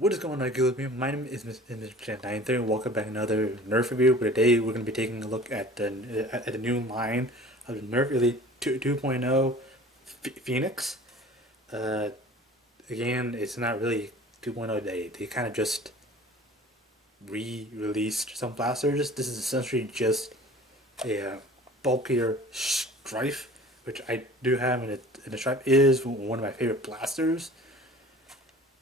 What is going on, good people? My name is Mr. 93 and welcome back to another Nerf review. But today we're going to be taking a look at the new line of the Nerf Elite 2.0 Phoenix. Uh, Again, it's not really 2.0. They kind of just re-released some blasters. This is essentially just a bulkier Stryfe, which I do have, and the Stryfe is one of my favorite blasters.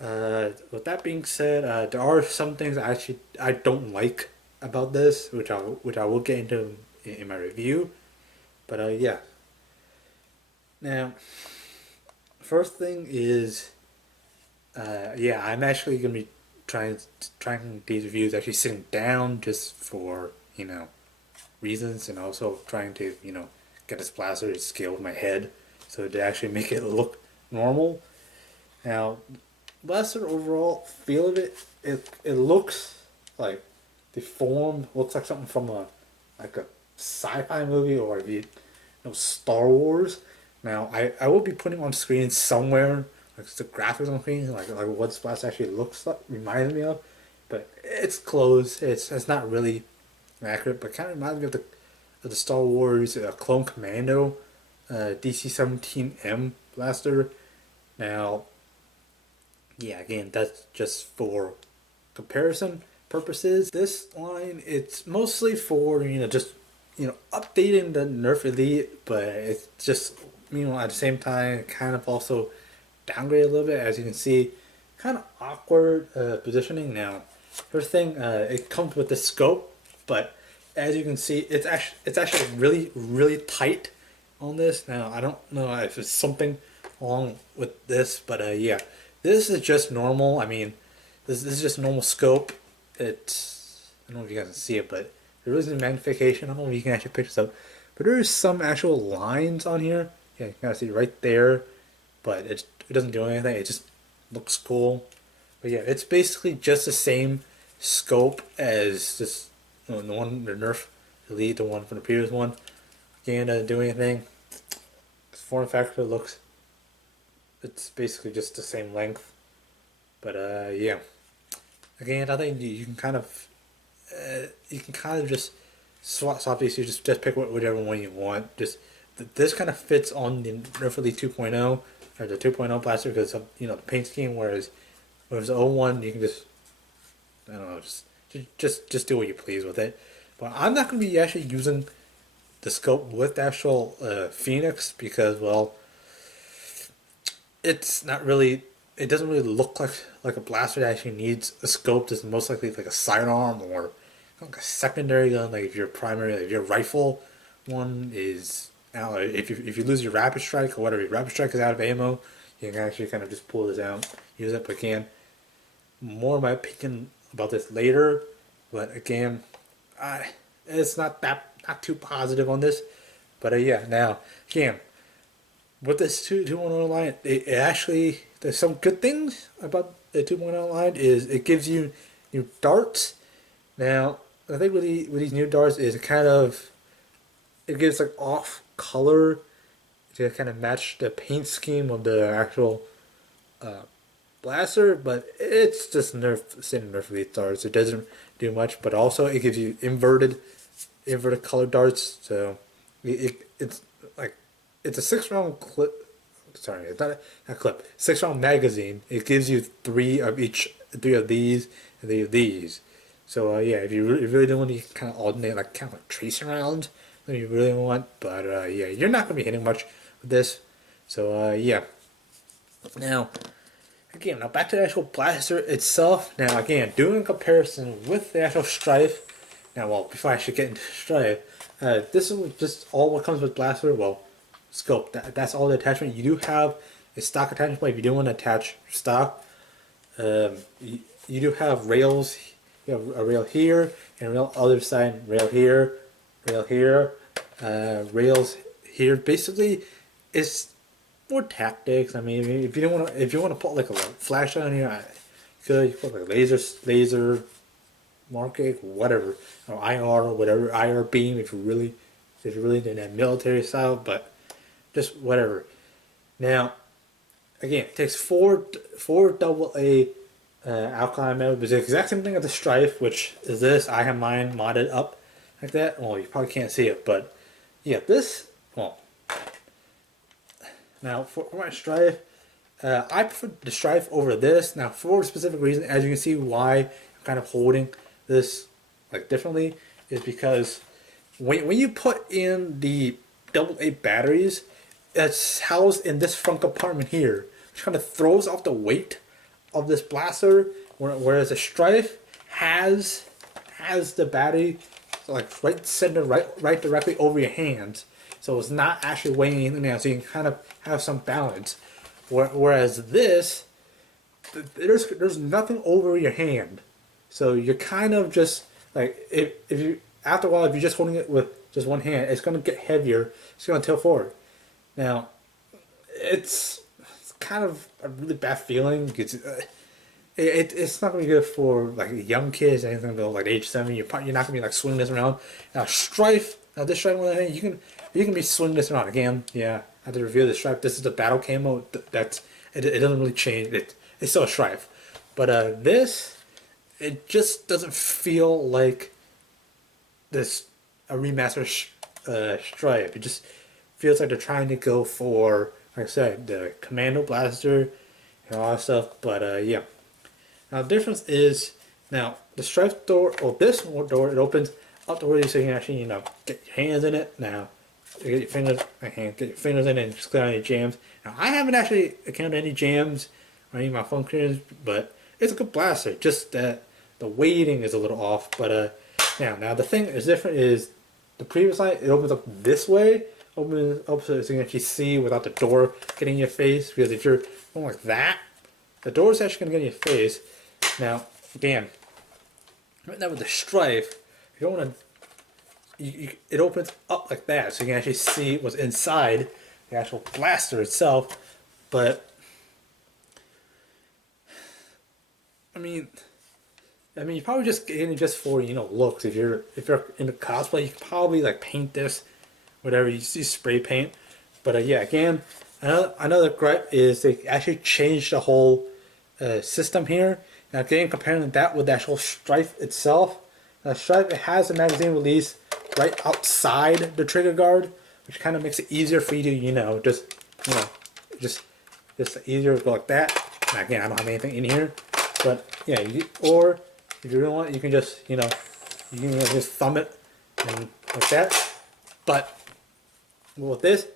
With that being said, there are some things I don't like about this, which I will get into in my review. But yeah. Now, first thing is, yeah, I'm actually gonna be trying these reviews actually sitting down just for reasons, and also trying to get this blaster to scale with my head, so to actually make it look normal. Now, blaster overall feel of it looks like the form looks like something from a sci-fi movie, or if you know Star Wars. Now I will be putting on screen somewhere like the graphics on screen, like what this blaster actually looks like, reminds me of, but it's close. It's not really accurate, but kind of reminds me of the Star Wars Clone Commando DC-17M blaster. Now, yeah, again, that's just for comparison purposes. This line, it's mostly for just updating the Nerf Elite, but it's just at the same time kind of also downgrade a little bit. As you can see, kind of awkward positioning. Now, first thing, it comes with the scope, but as you can see, it's actually really tight on this. Now, I don't know if it's something wrong with this, but yeah, this is just normal. I mean, this is just normal scope. I don't know if you guys can see it, but there isn't magnification. I don't know if you can actually pick this up, but there is some actual lines on here. Yeah, you can see right there, but it doesn't do anything. It just looks cool. But yeah, it's basically just the same scope as this the one, the Nerf Elite, the one from the previous one. Again, doesn't do anything. Form factor looks, it's basically just the same length. But yeah. Again, I think you can kind of just swap these. You just pick whichever one you want. Just this kind of fits on the Nerf Elite 2.0 or the 2.0 blaster because of the paint scheme. Whereas the 01, you can just, I don't know, just do what you please with it. But I'm not going to be actually using the scope with the actual Phoenix because, well, it's not really, it doesn't really look like a blaster that actually needs a scope. It's most likely like a sidearm or like a secondary gun. Like if your rifle one is, I don't know, if you lose your rapid strike or whatever, your rapid strike is out of ammo, you can actually kind of just pull this out, use it. But again, more of my opinion about this later. But again, it's not too positive on this. But yeah, now again, with this 2.0 line, it actually, there's some good things about the 2.0 line is it gives you new darts. Now, I think with these new darts is it gives like off color to kind of match the paint scheme of the actual blaster, but it's just same Nerf Elite darts. It doesn't do much, but also it gives you inverted color darts. So it's like, it's a 6-round clip. Sorry, it's not a clip. 6-round magazine. It gives you three of these, and 3 of these. So yeah, if you really don't want to kind of alternate, like kind of like tracing rounds, then you really want. But yeah, you're not gonna be hitting much with this. So yeah. Now, again, now back to the actual blaster itself. Now again, doing a comparison with the actual Stryfe. Now, well, before I should get into Stryfe, this is just all what comes with blaster. Well, scope. That's all the attachment. You do have a stock attachment, but if you don't want to attach stock, you do have rails. You have a rail here and a rail other side. Rail here, rails here. Basically, it's more tactics. I mean, if you don't want to, if you want to put like a flashlight on here, you could. You put like laser marking, whatever, or IR or whatever, IR beam if you really in that military style, but just whatever. Now, again, it takes four AA alkaline metal. It's the exact same thing as the Stryfe, which is this. I have mine modded up like that. Well, you probably can't see it, but yeah, this. Well, now for my Stryfe, I prefer the Stryfe over this. Now, for a specific reason, as you can see, why I'm kind of holding this like differently is because when you put in the AA batteries, it's housed in this front compartment here, which kind of throws off the weight of this blaster, whereas the Stryfe has the battery like right center, right directly over your hands, so it's not actually weighing anything down, so you can kind of have some balance. Whereas this, there's nothing over your hand, so you're kind of just like if you after a while if you're just holding it with just one hand, it's gonna get heavier. It's gonna tilt forward. Now, it's kind of a really bad feeling because it's not gonna be good for like young kids. Anything below like age 7, you're not gonna be like swinging this around. Now Stryfe, this Stryfe on the hand, you can be swinging this around again. Yeah, I had to review the Stryfe. This is the battle camo. It doesn't really change. It's still a Stryfe, but this it just doesn't feel like this a remastered Stryfe. It just feels like they're trying to go for, like I said, the Commando Blaster and all that stuff. But yeah. Now the difference is now the Stryfe door, or this door, it opens up the way so you can actually get your hands in it. Now you get your fingers, get your fingers in it and just clear out any jams. Now I haven't actually encountered any jams or any malfunctions, but it's a good blaster. Just that the weighting is a little off. But now the thing is different is the previous line, it opens up this way, opens up so you can actually see without the door getting in your face. Because if you're going like that, the door is actually going to get in your face. Now, again, right now with the Stryfe, you don't want to. It opens up like that, so you can actually see what's inside the actual blaster itself. But I mean, you're probably just getting it just for looks. If you're into cosplay, you could probably like paint this, whatever you see, spray paint. But yeah, again, another gripe is they actually changed the whole system here. Now, again, comparing that with the actual Stryfe itself, Stryfe, it has a magazine release right outside the trigger guard, which kind of makes it easier for you to just easier to go like that. Now, again, I don't have anything in here, but yeah, or if you really want, you can just you can just thumb it and like that. But with this,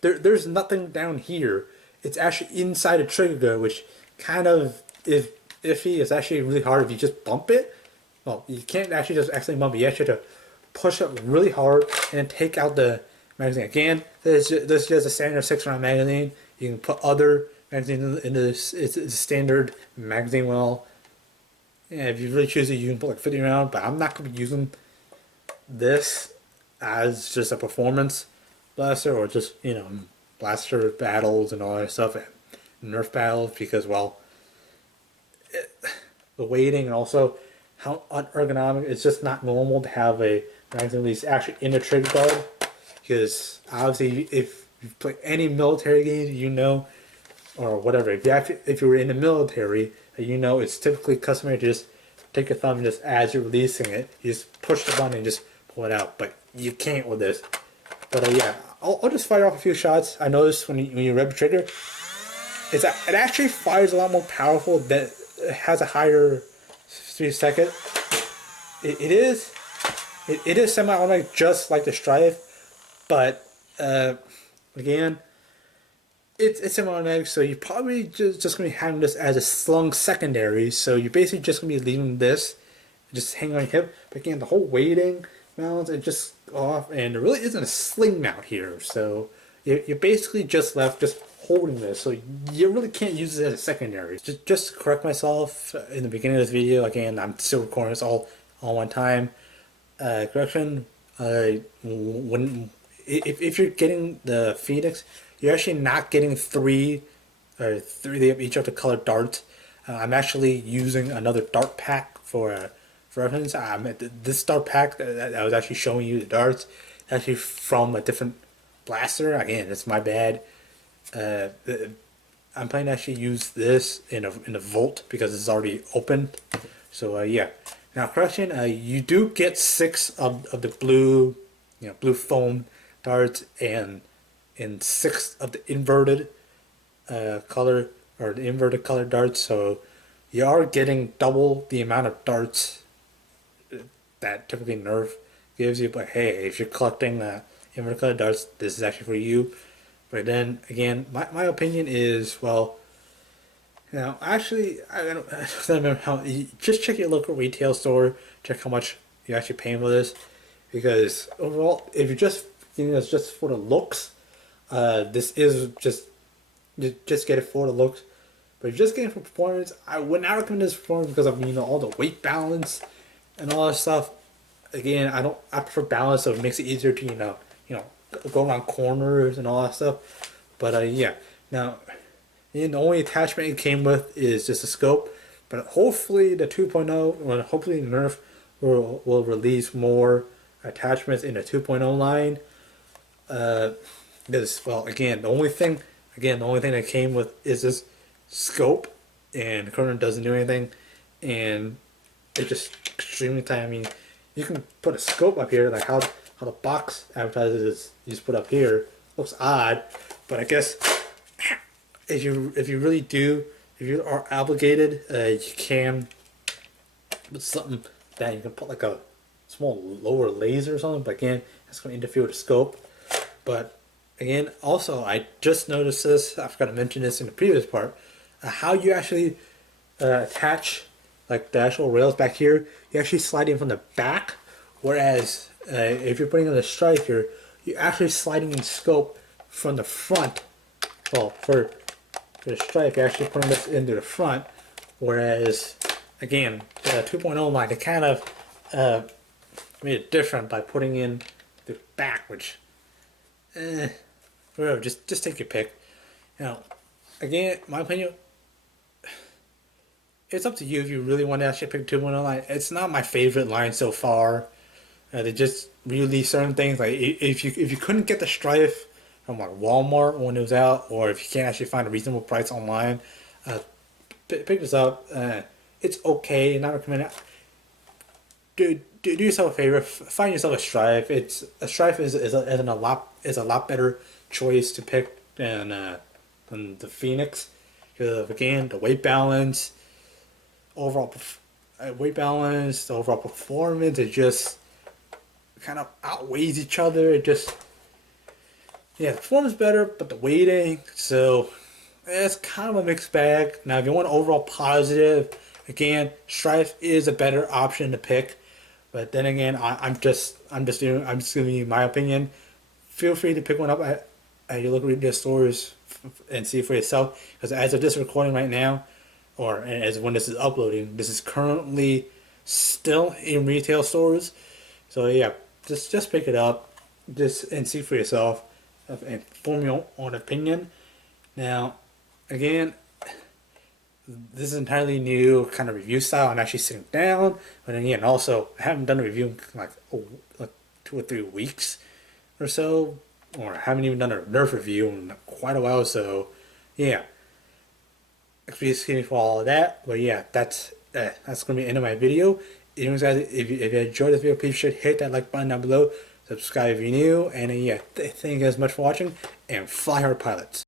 there's nothing down here. It's actually inside the trigger guard, which kind of is iffy. It's actually really hard if you just bump it. Well, you can't actually just accidentally bump it. You actually have to push it really hard and then take out the magazine. Again, this is just a standard 6-round magazine. You can put other magazines into this. It's a standard magazine well. Yeah, if you really choose it, you can put like 50 round. But I'm not going to be using this as just a performance blaster or just blaster battles and all that stuff and Nerf battles because the weighting and also how unergonomic. It's just not normal to have a magazine release actually in the trigger guard, because obviously if you play any military games, or whatever, if you were in the military, it's typically customary to just take your thumb and just as you're releasing it, you just push the button and just pull it out. But you can't with this. But yeah, I'll just fire off a few shots. I noticed when you rev the trigger, it actually fires a lot more powerful. That it has a higher speed second. It is semi-automatic, just like the Stryfe, but again, it's semi-automatic. So you're probably just gonna be having this as a slung secondary. So you're basically just gonna be leaving this just hang on your hip. But again, the whole weighting balance, it just off, and there really isn't a sling mount here. So you're basically just left just holding this, so you really can't use it as a secondary. Just to correct myself in the beginning of this video, again, I'm still recording this all one time. Correction, if you're getting the Phoenix, you're actually not getting three of each of the colored darts. I'm actually using another dart pack for reference. This dart pack that I was actually showing you the darts, actually from a different blaster. Again, it's my bad. I'm planning to actually use this in a Volt because it's already open. So yeah. Now correction, you do get 6 of the blue, blue foam darts and 6 of the inverted color or the inverted color darts. So you are getting double the amount of darts that typically Nerf gives you. But hey, if you're collecting inverted color darts, this is actually for you. But then again, my opinion is, well, actually, I don't remember how. You just check your local retail store, check how much you're actually paying for this, because overall, if you're just getting this just for the looks, this is just get it for the looks. But if you're just getting it for performance, I would not recommend this performance because of all the weight balance and all that stuff. Again, I prefer balance, so it makes it easier to go around corners and all that stuff. But yeah, now. And the only attachment it came with is just a scope, but hopefully the 2.0, or hopefully Nerf will release more attachments in the 2.0 line. This, well, again the only thing that came with is this scope, and the current doesn't do anything, and it's just extremely tiny. I mean, you can put a scope up here, like how the box advertises you just put up here. Looks odd, but I guess. If you are obligated, you can put something that you can put like a small lower laser or something. But again, that's going to interfere with the scope. But again, also I just noticed this. I forgot to mention this in the previous part. How you actually attach like the actual rails back here. You actually slide in from the back, whereas if you're putting on the Stryfe here, you're actually sliding in scope from the front. Well, for the Stryfe, you're actually putting this into the front, whereas, again, the 2.0 line, they kind of made it different by putting in the back, which, whatever, just take your pick. Again, my opinion, it's up to you if you really want to actually pick 2.0 line. It's not my favorite line so far. They just release certain things, like if you couldn't get the Stryfe from like Walmart when it was out, or if you can't actually find a reasonable price online, pick this up. It's okay, not recommended. Do yourself a favor, find yourself a Stryfe. A Stryfe is a lot better choice to pick than the Phoenix, because again the weight balance, the overall performance, it just kind of outweighs each other. It just. Yeah, the performance is better, but the weighting, so it's kind of a mixed bag. Now, if you want overall positive, again, Stryfe is a better option to pick. But then again, I'm just giving you my opinion. Feel free to pick one up at your local retail stores and see for yourself. Because as of this recording right now, or as when this is uploading, this is currently still in retail stores. So yeah, just pick it up, and see for yourself. And form your own opinion. Now, again, this is entirely new kind of review style. I'm actually sitting down, but then again, also I haven't done a review in like 2 or 3 weeks or so, or I haven't even done a Nerf review in quite a while. So, yeah, excuse me for all of that. But yeah, that's gonna be the end of my video. Anyways, guys, if you enjoyed this video, please should hit that like button down below. Subscribe if you're new, and yeah, thank you guys much for watching, and fly hard, pilots.